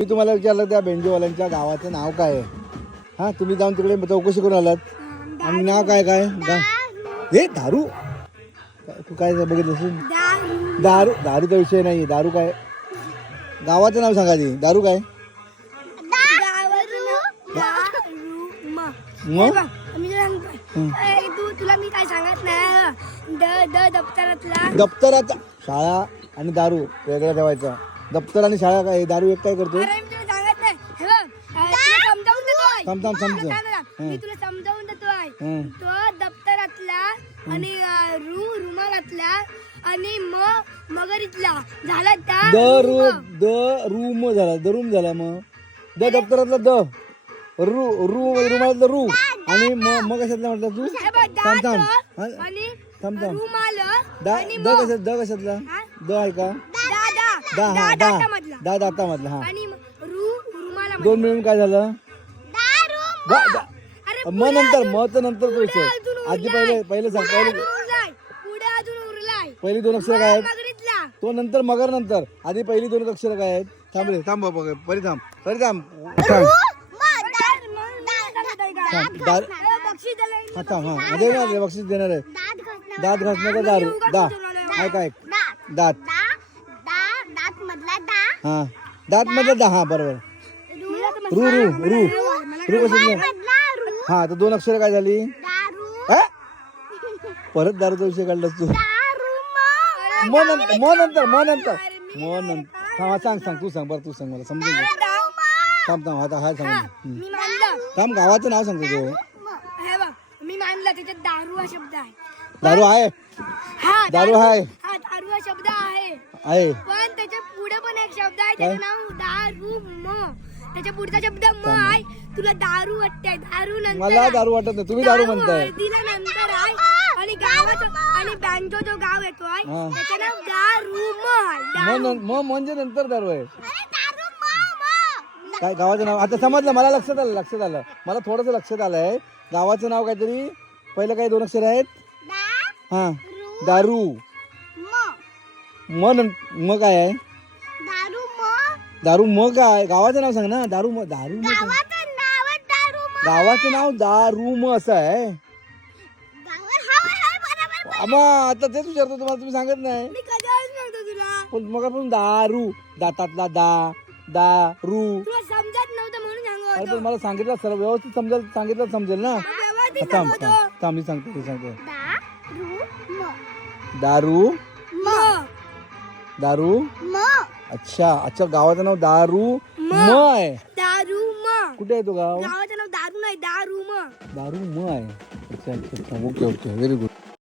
मी तुम्हाला विचारलं त्या बेंजोवाल्यांच्या गावाचं नाव काय आहे? हा, तुम्ही जाऊन तिकडे चौकशी करून आलात आणि नाव काय काय हे दारू तू काय बघितलं दारू दारूचा विषय नाही. दारू काय गावाचं नाव सांगा ती. दारू काय तुला मी काय सांगत नाही. दप्तराचा शाळा आणि दारू वेगळा ठेवायचा. दप्तर आणि शाळा काय दारू एक काय करतो? मी तुला समजावून देतोय. तो दप्तरातला आणि रुमालातला आणि मगरीतला झाला रूम झाला रूम झाला. मग दप्तरातला रुमालातला रू आणि मग कशातला म्हटलं तू? कशातला द आहे का? दातामधला. हा, दोन मिळून काय झालं? मग नंतर तो विषय. आधी पहिले सांग. पहिली दोन अक्षर काय आहेत? तो नंतर मगर नंतर. आधी पहिली दोन अक्षर काय आहेत? थांब बघ पहिले थांब. बक्षीस देणार आहे. दात घासण्याचा दारू काय दात हा दात मधला हा बरोबर. रू कशातलं? हा, तर दोन अक्षर काय झाली? परत दारूचा विषय काढलास तू. नंतर सांग तू सांग बरं. तू सांग मला समजून घे. थांब आता हा सांग. गावाचं नाव सांगतो तो. मी मानला त्याच्यात दारू हा शब्द आहे. दारू आहे. दारू आहे. दारू हा शब्द आहे. पण त्याच्या पुढे पण एक शब्द आहे. त्याचं नाव दारू त्याच्या पुढचा शब्द आहे. तुला दारू वाटते. दारू नंतर मला दारू वाटत नाही. तुम्ही दारू म्हणताय. दिला नंतर आहे. आणि गावाचं आणि बँकचा जो गाव येतोय त्याचं नाव दारू म्हणजे नंतर दारू आहे. काय गावाचं नाव आता समजलं मला. लक्षात आलं मला थोडस लक्षात आलंय. गावाचं नाव काहीतरी पहिलं काही दोन अक्षर आहेत. हा, दारू म काय आहे? दारू म काय? गावाचं नाव सांग ना. दारू गावाचं नाव दारू म असं आहे. आता तेच विचारतो तुम्हाला. तुम्ही सांगत नाही. पण मग आपण दारू दातातला दारू समजत नव्हतं म्हणून पण मला सांगितलं सर व्यवस्थित समजेल ना. थांब मी सांगतो. दारू अच्छा गावाचं नाव दारू म आहे. कुठे आहे तो गाव? गावाचं नाव दारू नाही. दारू आहे. अच्छा ओके व्हेरी गुड.